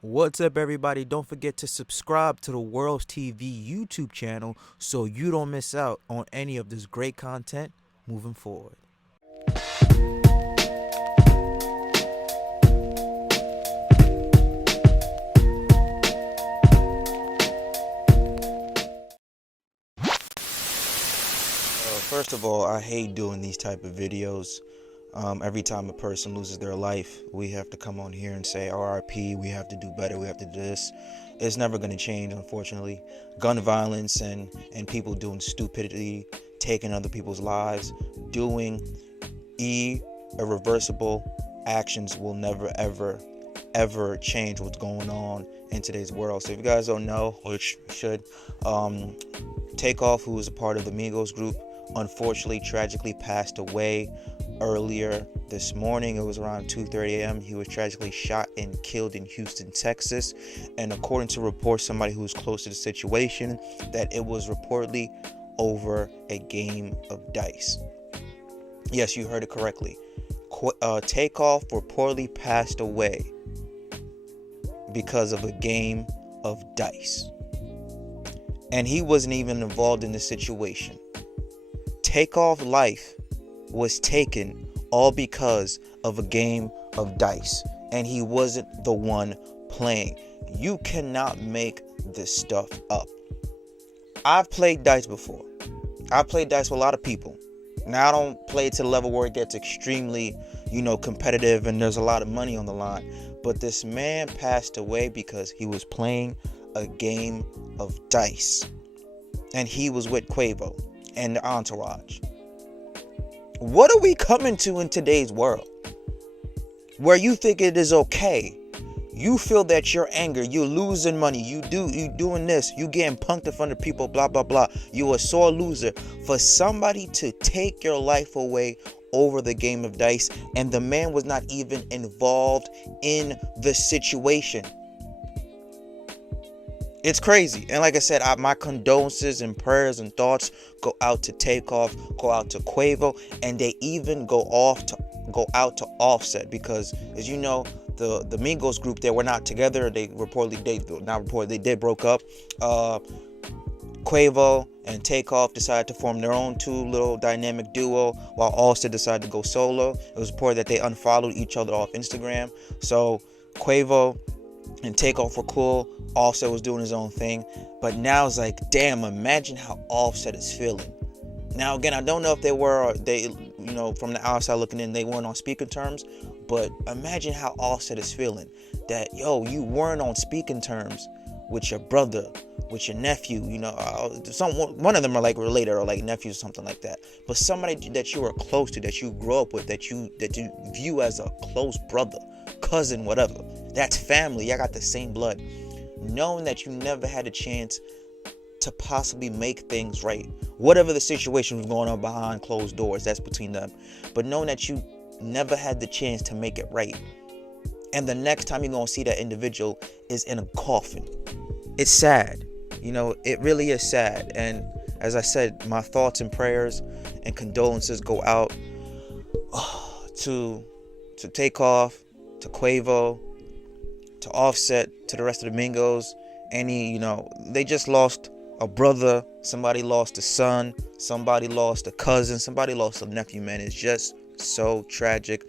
What's up, everybody? Don't forget to subscribe to the WerlsTV YouTube channel so you don't miss out on any of this great content moving forward. First of all, I hate doing these type of videos. Every time a person loses their life, we have to come on here and say RIP, we have to do better, we have to do this. It's never going to change, unfortunately. Gun violence and people doing stupidity, taking other people's lives, doing irreversible actions will never, ever change what's going on in today's world. So if you guys don't know, which you should, Takeoff, who was a part of the Migos group, unfortunately tragically passed away earlier this morning. It was around 2:30 a.m. He was tragically shot and killed in Houston, Texas. And according to reports, somebody who was close to the situation, that it was reportedly over a game of dice. Yes, you heard it correctly. Takeoff reportedly passed away because of a game of dice. And he wasn't even involved in the situation. Takeoff's life was taken all because of a game of dice, and he wasn't the one playing. You cannot make this stuff up. I've played dice before. I've played dice with a lot of people. Now I don't play to the level where it gets extremely, competitive and there's a lot of money on the line. But this man passed away because he was playing a game of dice, and he was with Quavo and the entourage. What are we coming to in today's world, where you think it is okay? You feel that your anger, you're losing money, you doing this, you getting punked in front of people, blah blah blah. You a sore loser. For somebody to take your life away over the game of dice, and the man was not even involved in the situation. It's crazy. And like I said, my condolences and prayers and thoughts go out to Takeoff, go out to Quavo, and they even go out to Offset, because, as you know, the Migos group, they were not together. They broke up. Quavo and Takeoff decided to form their own two little dynamic duo, while Offset decided to go solo. It was reported that they unfollowed each other off Instagram. So Quavo and Takeoff were cool. Offset was doing his own thing. But now it's like, damn, imagine how Offset is feeling. Now, again, I don't know if from the outside looking in, they weren't on speaking terms. But imagine how Offset is feeling. That, you weren't on speaking terms with your brother, with your nephew. One of them are like related or like nephews or something like that. But somebody that you are close to, that you grow up with, that you view as a close brother, cousin, whatever. That's family. I got the same blood. Knowing that you never had a chance to possibly make things right. Whatever the situation was going on behind closed doors, that's between them. But knowing that you never had the chance to make it right. And the next time you're going to see that individual is in a coffin. It's sad. It really is sad. And as I said, my thoughts and prayers and condolences go out to Takeoff, to Quavo, to Offset, to the rest of the Migos. They just lost a brother, somebody lost a son, somebody lost a cousin, somebody lost a nephew, man. It's just so tragic.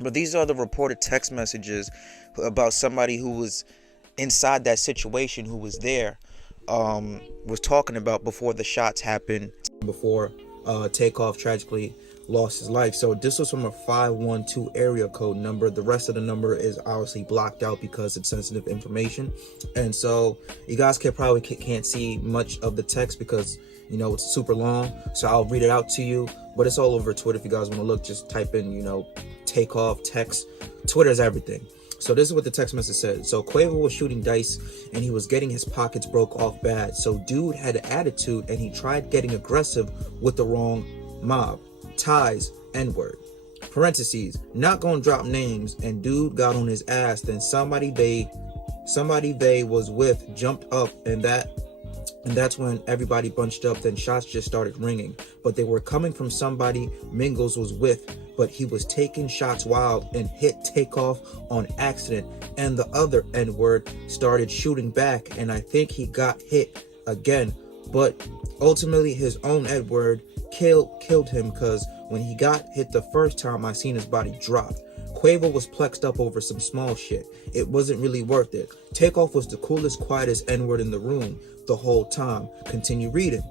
But these are the reported text messages about somebody who was inside that situation, who was there, was talking about before the shots happened, before Takeoff tragically lost his life. So this was from a 512 area code number. The rest of the number is obviously blocked out because it's sensitive information, and so you guys can't see much of the text because it's super long. So I'll read it out to you, but it's all over Twitter. If you guys want to look, just type in Takeoff text. Twitter's everything. So this is what the text message said. So Quavo was shooting dice and he was getting his pockets broke off bad. So dude had an attitude and he tried getting aggressive with the wrong mob. Ties, N-word. Parentheses, not gonna drop names, and dude got on his ass. Then somebody they was with jumped up, and that's when everybody bunched up. Then shots just started ringing, but they were coming from somebody Mingos was with. but he was taking shots wild and hit Takeoff on accident, and the other N-word started shooting back, and I think he got hit again, but ultimately his own N-word killed him, because when he got hit the first time, I seen his body drop. Quavo was plexed up over some small shit. It wasn't really worth it. Takeoff was the coolest, quietest N-word in the room the whole time. Continue reading.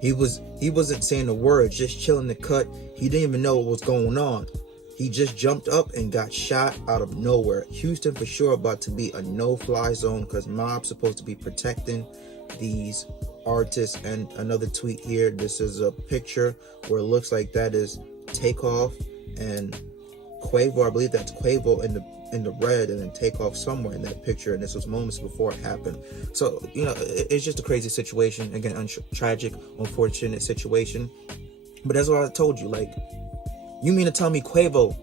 He wasn't saying a word, just chilling the cut. He didn't even know what was going on. He just jumped up and got shot out of nowhere. Houston for sure about to be a no-fly zone, because mob's supposed to be protecting these artists. And another tweet here. This is a picture where it looks like that is Takeoff and Quavo. I believe that's Quavo in the red, and then Takeoff somewhere in that picture, and this was moments before it happened. So, you know, it's just a crazy situation. Again, tragic, unfortunate situation. But that's what I told you. Like, you mean to tell me Quavo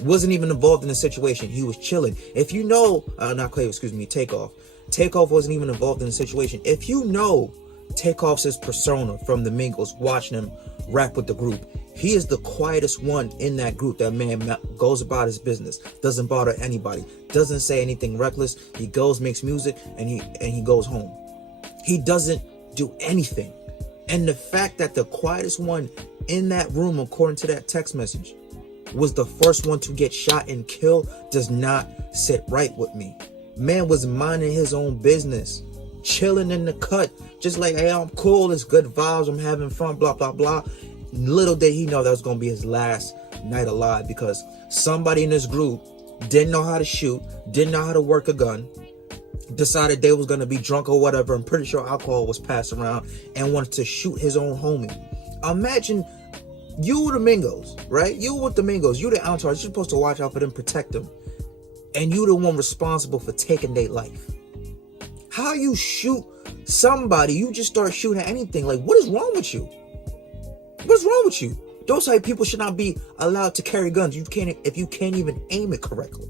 wasn't even involved in the situation? He was chilling. If you know, not Quavo, excuse me, Takeoff. Takeoff wasn't even involved in the situation. If you know Takeoff's his persona from the Migos, watching him rap with the group, he is the quietest one in that group. That man goes about his business, doesn't bother anybody, doesn't say anything reckless. He goes, makes music, and he goes home. He doesn't do anything. And the fact that the quietest one in that room, according to that text message, was the first one to get shot and killed does not sit right with me. Man was minding his own business, chilling in the cut, just like, hey, I'm cool, it's good vibes, I'm having fun, blah, blah, blah. Little did he know that was going to be his last night alive, because somebody in this group didn't know how to shoot, didn't know how to work a gun, decided they was going to be drunk or whatever. I'm pretty sure alcohol was passed around, and wanted to shoot his own homie. Imagine you the Migos, right? You with the Migos, you the entourage, you're supposed to watch out for them, protect them, and you the one responsible for taking their life. How you shoot somebody, you just start shooting at anything. Like, what is wrong with you? What's wrong with you? Those type of people should not be allowed to carry guns. If you can't even aim it correctly.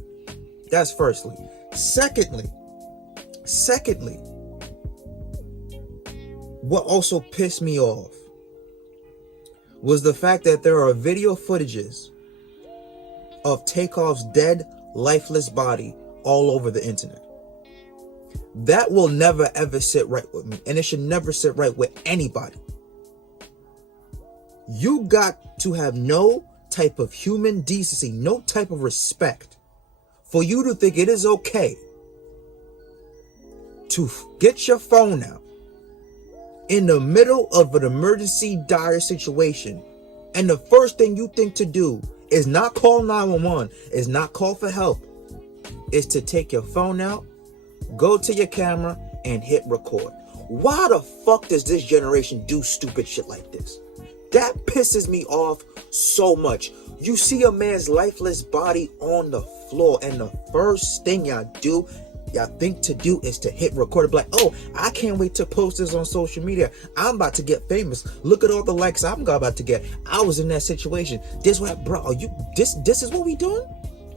That's firstly. Secondly, what also pissed me off was the fact that there are video footages of Takeoff's dead, lifeless body all over the internet. That will never ever sit right with me, and it should never sit right with anybody. You got to have no type of human decency, no type of respect for you to think it is okay to get your phone out in the middle of an emergency dire situation, and the first thing you think to do is not call 911, is not call for help, is to take your phone out, go to your camera, and hit record. Why the fuck does this generation do stupid shit like this? That pisses me off so much. You see a man's lifeless body on the floor, and the first thing y'all think to do is to hit record. Like, oh, I can't wait to post this on social media. I'm about to get famous. Look at all the likes I'm about to get. I was in that situation. This what, bro? This is what we doing?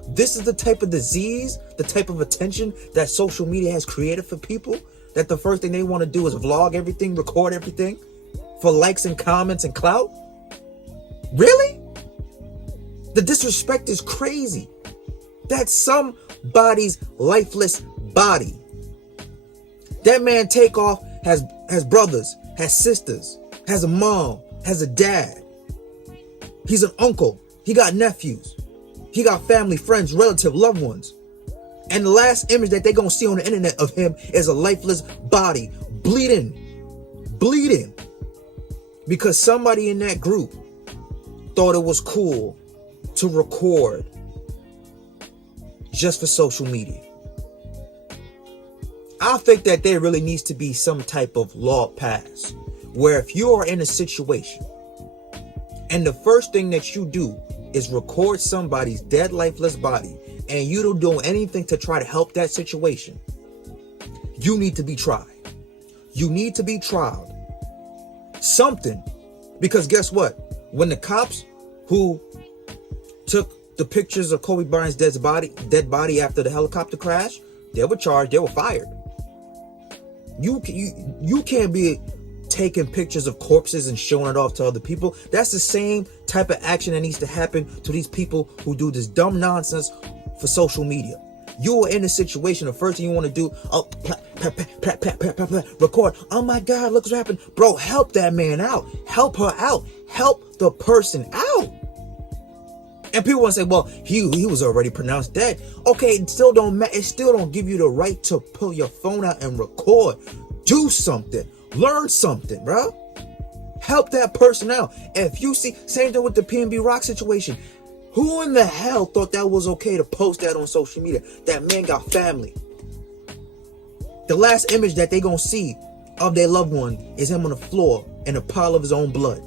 This is the type of disease, the type of attention that social media has created for people, that the first thing they want to do is vlog everything, record everything for likes and comments and clout? Really? The disrespect is crazy. That's somebody's lifeless body. That man Takeoff has brothers, has sisters, has a mom, has a dad. He's an uncle. He got nephews. He got family, friends, relatives, loved ones. And the last image that they're going to see on the internet of him is a lifeless body, bleeding. Because somebody in that group thought it was cool to record just for social media. I think that there really needs to be some type of law passed where if you are in a situation and the first thing that you do is record somebody's dead, lifeless body, and you don't do anything to try to help that situation, you need to be tried. You need to be tried. Something. Because guess what? When the cops who took the pictures of Kobe Bryant's dead body after the helicopter crash, they were charged, they were fired. You can't be taking pictures of corpses and showing it off to other people. That's the same type of action that needs to happen to these people who do this dumb nonsense for social media. You are in a situation, the first thing you want to do, record. Oh my God, look what's happening. Bro, help that man out. Help her out. Help the person out. And people want to say, well, he was already pronounced dead. Okay, it still don't matter. It still don't give you the right to pull your phone out and record. Do something. Learn something, bro. Help that person out. If you see, same thing with the PNB Rock situation. Who in the hell thought that was okay to post that on social media? That man got family. The last image that they gonna see of their loved one is him on the floor in a pile of his own blood.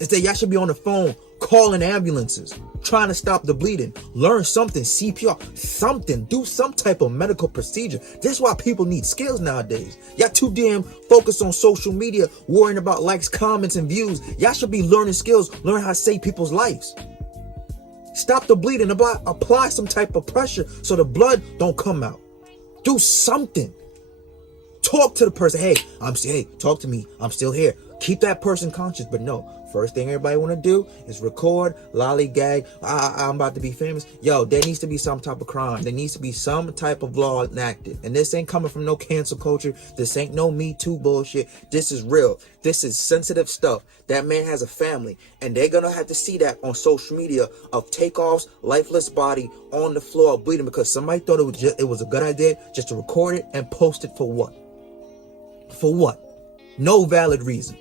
Instead, y'all should be on the phone calling ambulances, trying to stop the bleeding. Learn something, CPR, something. Do some type of medical procedure. This is why people need skills nowadays. Y'all too damn focused on social media, worrying about likes, comments, and views. Y'all should be learning skills, learn how to save people's lives. Stop the bleeding. Apply some type of pressure so the blood don't come out. Do something. Talk to the person. Hey, talk to me. I'm still here. Keep that person conscious. But no, first thing everybody want to do is record, lollygag. I'm about to be famous. Yo, there needs to be some type of crime. There needs to be some type of law enacted. And this ain't coming from no cancel culture. This ain't no Me Too bullshit. This is real. This is sensitive stuff. That man has a family, and they're gonna have to see that on social media of Takeoff's lifeless body on the floor bleeding because somebody thought it was a good idea just to record it and post it for what? For what? No valid reason.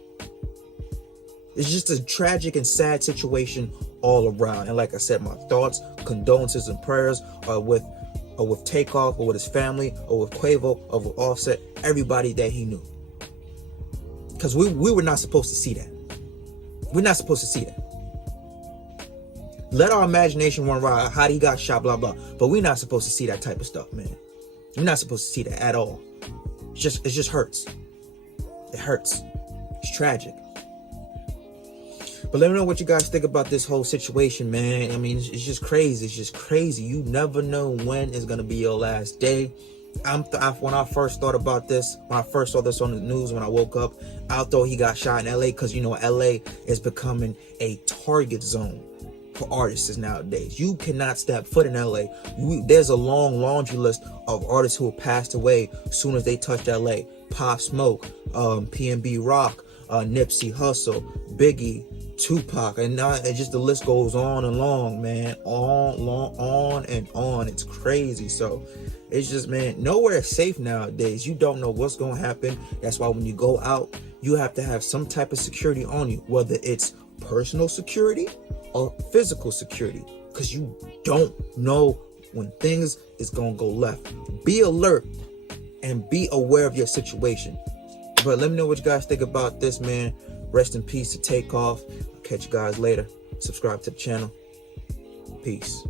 It's just a tragic and sad situation all around. And like I said, my thoughts, condolences, and prayers are with Takeoff, or with his family, or with Quavo, or with Offset, everybody that he knew. Because we were not supposed to see that. We're not supposed to see that. Let our imagination run wild. How he got shot, blah, blah. But we're not supposed to see that type of stuff, man. We're not supposed to see that at all. It just hurts. It hurts. It's tragic. But let me know what you guys think about this whole situation, man. I mean, it's just crazy. It's just crazy. You never know when is going to be your last day. When I first thought about this, when I first saw this on the news, when I woke up, I thought he got shot in LA because, you know, LA is becoming a target zone for artists nowadays. You cannot step foot in LA. There's a long laundry list of artists who have passed away as soon as they touched LA. Pop Smoke, PNB Rock, Nipsey Hussle, Biggie, Tupac, and now just the list goes on and long, man. On and on. It's crazy. So it's just, man, nowhere is safe nowadays. You don't know what's going to happen. That's why when you go out, you have to have some type of security on you, whether it's personal security or physical security, because you don't know when things is going to go left. Be alert and be aware of your situation. But let me know what you guys think about this, man. Rest in peace to Takeoff. I'll catch you guys later. Subscribe to the channel. Peace.